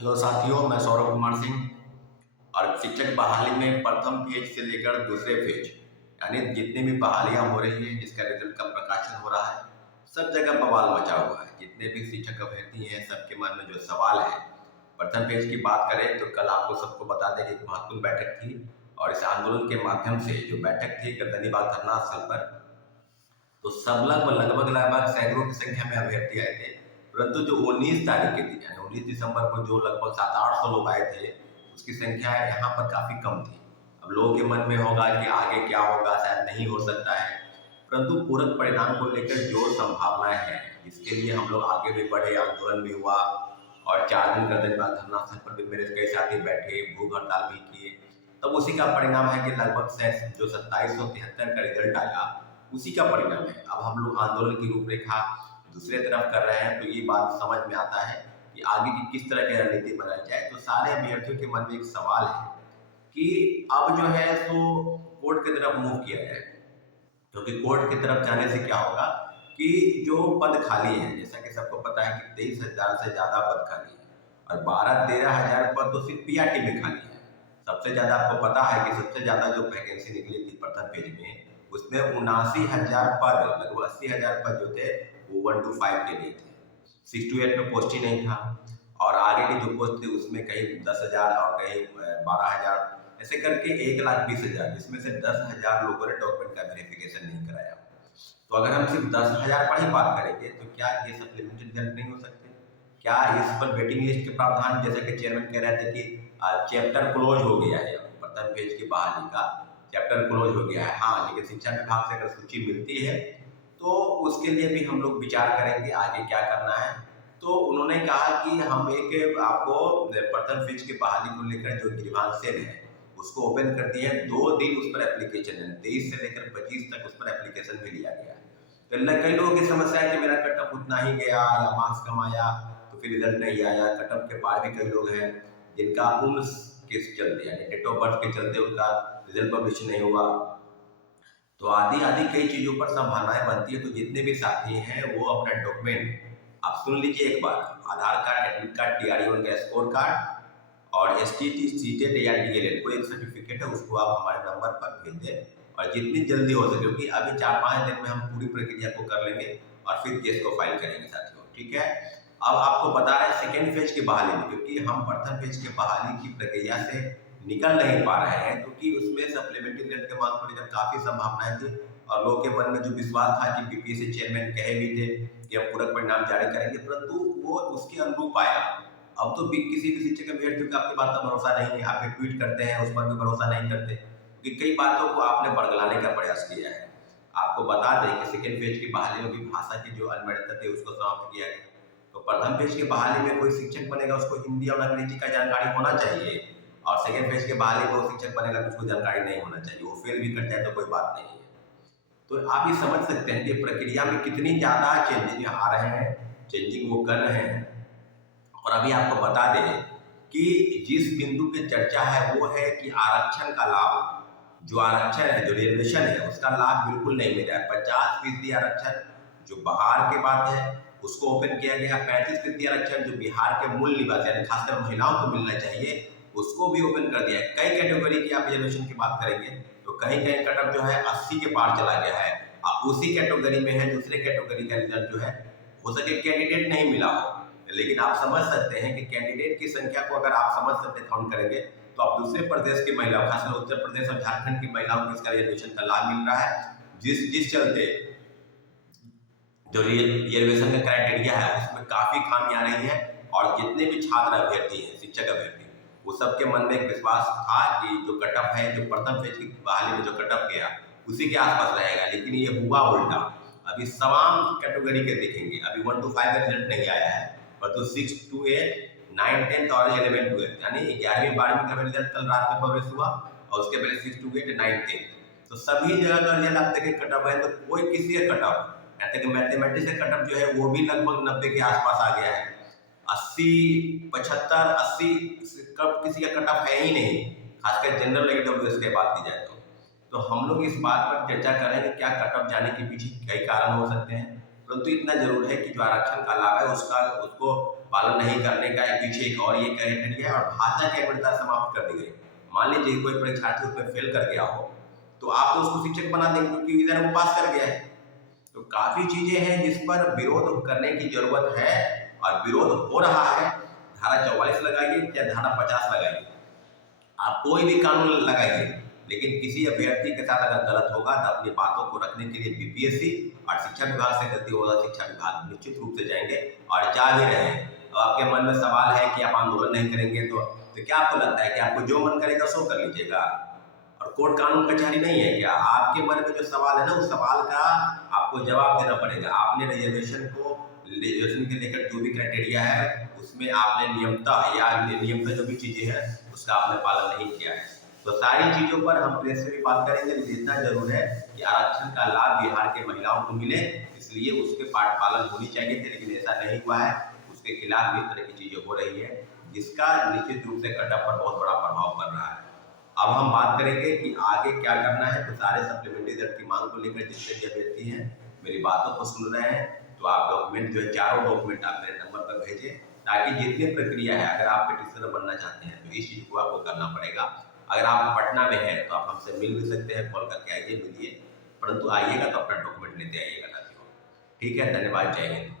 Hello साथियों, मैं सौरभ कुमार सिंह। और शिक्षक बहाली में प्रथम फेज से लेकर दूसरे फेज यानी जितनी भी बहालियां हो रही है, जिसका रिजल्ट का प्रकाशन हो रहा है, सब जगह बवाल मचा हुआ है। जितने भी शिक्षक अभ्यर्थी हैं, सबके मन में जो सवाल है। प्रथम फेज की बात करें तो कल आपको सबको बता दें कि एक महत्वपूर्ण बैठक थी। और इस आंदोलन के माध्यम से जो बैठक थी गर्दनीबाग धरना स्थल पर, तो सब लगभग लगभग सैकड़ों की संख्या में अभ्यर्थी आए थे। परंतु जो 19 तारीख के दिन यानी 19 दिसंबर को जो लगभग 700-800 लोग आए थे, उसकी संख्या यहाँ पर काफी कम थी। अब लोगों के मन में होगा कि आगे क्या होगा, शायद नहीं हो सकता है। परंतु पूरक परिणाम को लेकर जो संभावनाएं हैं, जिसके लिए हम लोग आगे भी बढ़े, आंदोलन भी हुआ और 4 दिन का दिन बाद धरना स्थल पर भी मेरे कई साथी बैठे, भूख हड़ताल भी किए। तब उसी का परिणाम है कि लगभग जो 2773 का रिजल्ट आया, उसी का परिणाम है। अब हम लोग आंदोलन की रूपरेखा दूसरे तरफ कर रहे हैं, तो ये बात समझ में आता है कि आगे की किस तरह की रणनीति बनाई जाए। तो सारे अभ्यर्थियों के मन में एक सवाल है कि अब जो है सो कोर्ट की तरफ मूव किया जाए, क्योंकि कोर्ट की तरफ जाने से क्या होगा कि जो पद खाली है, जैसा कि सबको पता है कि 23,000 से ज्यादा पद खाली है और 12-13 हजार पद तो सिर्फ पीआरटी में खाली है। सबसे ज्यादा आपको पता है कि सबसे ज्यादा जो वैकेंसी निकली थी प्रथम पेज में, उसमें 79,000 पद, लगभग 80,000 पद जो थे वो 1 to 5 के लिए थे। 6 to 8 में पोस्ट ही नहीं था। और आगे की जो पोस्ट थी उसमें कहीं 10,000 और कहीं 12,000, ऐसे करके 1,20,000, जिसमें से 10,000 लोगों ने डॉक्यूमेंट का वेरिफिकेशन नहीं कराया। तो अगर हम सिर्फ 10,000 पर ही बात करेंगे तो क्या ये सप्लीमेंट्री रिजल्ट नहीं हो सकते? क्या इस पर वेटिंग लिस्ट के प्रावधान, जैसे कि चेयरमैन कह रहे थे कि चैप्टर क्लोज हो गया है, प्रथम पेज की बहाली का चैप्टर क्लोज हो गया है। हाँ, लेकिन शिक्षा विभाग से अगर सूची मिलती है तो उसके लिए भी हम लोग विचार करेंगे आगे क्या करना है। तो उन्होंने कहा कि हम एक आपको प्रथम पेज की बहाली को लेकर जो ग्रीवांस सेल है उसको ओपन कर दिए हैं। 2 दिन उस पर एप्लीकेशन है, 23 से लेकर 25 तक उस पर एप्लीकेशन भी लिया गया है। तो कई लोगों की समस्या है कि मेरा कटअप उतना ही गया या मार्क्स कम आया तो फिर रिजल्ट नहीं आया। कटअप के बाद भी कई लोग हैं जिनका उम्र के चलते यानी डेट ऑफ बर्थ के चलते उनका रिजल्ट पब्लिश नहीं हुआ। तो आदि आदि कई चीजों पर संभावनाएं बनती है। तो जितने भी साथी हैं वो अपना डॉक्यूमेंट आप सुन लीजिए एक बार। आधार कार्ड, एडमिट कार्ड, TRE1 का स्कोर कार्ड और STT, सीटेट या DLED कोई एक सर्टिफिकेट है, उसको आप हमारे नंबर पर भेज दें। और जितनी जल्दी हो सके, क्योंकि अभी 4-5 दिन में हम पूरी प्रक्रिया को कर लेंगे और फिर केस को फाइल करेंगे साथियों, ठीक है। अब आपको बता रहे हैं सेकेंड फेज की बहाली में, क्योंकि हम प्रथम फेज की बहाली की प्रक्रिया से निकल नहीं पा रहे हैं, क्योंकि उसमें सप्लीमेंट्री रिजल्ट के मांग को लेकर काफी संभावनाएं थी। और लोगों के मन में जो विश्वास था कि PPSC चेयरमैन कहे भी थे कि हम पूरक परिणाम जारी करेंगे, परंतु वो उसके अनुरूप आया। अब तो भी किसी भी शिक्षक अभ्यर्थी का आपकी बात का भरोसा नहीं है, आप ट्वीट करते हैं उस पर भी भरोसा नहीं करते, क्योंकि कई बातों को आपने बरगलाने का प्रयास किया है। आपको बता दें कि सेकेंड फेज की बहाली में भी भाषा की जो अनिवार्यता थी उसको समाप्त किया गया। तो प्रथम फेज की बहाली में कोई शिक्षक बनेगा उसको हिंदी और अंग्रेजी का जानकारी होना चाहिए, और सेकेंड फेज के बहाली में वो शिक्षक बनेगा तो उसको जानकारी नहीं होना चाहिए। वो फेल भी कर जाए तो कोई बात नहीं है। तो आप ये समझ सकते हैं कि प्रक्रिया में कितनी ज्यादा चेंजिंग आ रहे हैं, चेंजिंग वो कर रहे हैं। और अभी आपको बता दें कि जिस बिंदु की चर्चा है वो है कि आरक्षण का लाभ, जो आरक्षण है, जो रिजर्वेशन है, उसका लाभ बिल्कुल नहीं मिल रहा है। 50% आरक्षण जो बाहर की बात है उसको ओपन किया गया। 35% आरक्षण जो बिहार के मूल निवासी यानी खासकर महिलाओं को मिलना चाहिए उसको भी ओपन कर दिया है। कई कैटेगरी की आप रिजर्वेशन की बात करेंगे तो कहीं कहीं कटअप जो है 80 के पार चला गया है। अब उसी कैटेगरी में है, दूसरे कैटेगरी का रिजल्ट जो है हो सके कैंडिडेट नहीं मिला हो, लेकिन आप समझ सकते हैं कि कैंडिडेट की संख्या को अगर आप समझ सकते काउंट करेंगे तो आप दूसरे प्रदेश की महिलाओं, खासकर उत्तर प्रदेश और झारखंड की महिलाओं को इसका रिजर्वेशन का लाभ मिल रहा है। जिस चलते जो रिजर्वेशन का क्राइटेरिया है उसमें काफी खामी आ रही है। और जितने भी छात्र अभ्यर्थी हैं, शिक्षक अभ्यर्थी, वो सबके मन में एक विश्वास था कि जो कटअप है, जो प्रथम फेज की बहाली में जो कटअप गया उसी के आसपास रहेगा, लेकिन ये हुआ उल्टा। अभी तमाम कैटेगरी के देखेंगे, अभी 1 to 5 का रिजल्ट नहीं आया है, पर तो 6 to 8, 9, 10 और 11 to 12 यानी 11वीं 12वीं का रिजल्ट कल रात में पब्लिश हुआ और उसके पहले 6 to 8, 9, 10। तो सभी जगह का रिजल्ट आप देखें कटअप है, तो कोई किसी का कटअप, यहाँ तक मैथमेटिक्स का कटअप जो है वो भी लगभग 90 के आसपास आ गया है। 80, 75, 80 कब किसी का कटअप है ही नहीं, खासकर जनरल EWS की बात की जाए तो हम लोग इस बात पर चर्चा करें कि क्या कटअप जाने के पीछे कई कारण हो सकते हैं। परंतु इतना जरूर है कि जो आरक्षण का लाभ है उसको पालन नहीं करने का पीछे एक और ये क्राइटेरिया है, और भाषा की अखंडता समाप्त कर दी गई। मान लीजिए कोई परीक्षार्थी उसमें फेल कर गया हो, तो आप तो उसको शिक्षक बना देंगे क्योंकि इधर वो पास कर गया है। तो काफ़ी चीज़ें हैं जिस पर विरोध करने की ज़रूरत है, और विरोध हो रहा है। धारा 44 लगाइए या धारा 50 लगाइए, आप कोई भी कानून लगाइए, लेकिन किसी अभ्यर्थी के साथ अगर गलत होगा तो अपनी बातों को रखने के लिए बीपीएससी और शिक्षा विभाग से गलती होगा, शिक्षा विभाग निश्चित रूप से जाएंगे और जा भी रहे हैं। अब आपके मन में सवाल है कि आप आंदोलन नहीं करेंगे, तो क्या आपको लगता है कि आपको जो मन करेगा सो कर लीजिएगा, और कोर्ट कानून कचहरी नहीं है क्या? आपके मन में जो सवाल है ना, उस सवाल का आपको जवाब देना पड़ेगा। आपने रिजर्वेशन के लेकर जो भी क्राइटेरिया है उसमें आपने नियमता जो भी चीज़ें हैं उसका आपने पालन नहीं किया है। तो सारी चीज़ों पर हम प्रेस से भी बात करेंगे, लेकिन इतना जरूर है कि आरक्षण का लाभ बिहार के महिलाओं को मिले, इसलिए उसके पालन होनी चाहिए थी, लेकिन ऐसा नहीं हुआ है। उसके खिलाफ इस तरह की चीज़ें हो रही है, जिसका निश्चित रूप से कटअप पर बहुत बड़ा प्रभाव पड़ रहा है। अब हम बात करेंगे कि आगे क्या करना है। तो सारे सप्लीमेंट्री दर की मांग को लेकर जितने भी अभ्यर्थी हैं मेरी बातों को सुन रहे हैं, तो आप डॉक्यूमेंट जो है, चारों डॉक्यूमेंट आप मेरे नंबर पर भेजें, ताकि जितनी प्रक्रिया है, अगर आप पिटिशनर बनना चाहते हैं तो इस चीज़ को आपको करना पड़ेगा। अगर आप पटना में हैं तो आप हमसे मिल भी सकते हैं, कॉल करके आइए, मिलिए, परंतु आइएगा तो अपना डॉक्यूमेंट लेते आइएगा साथियों। ठीक है, धन्यवाद, जय हिंद।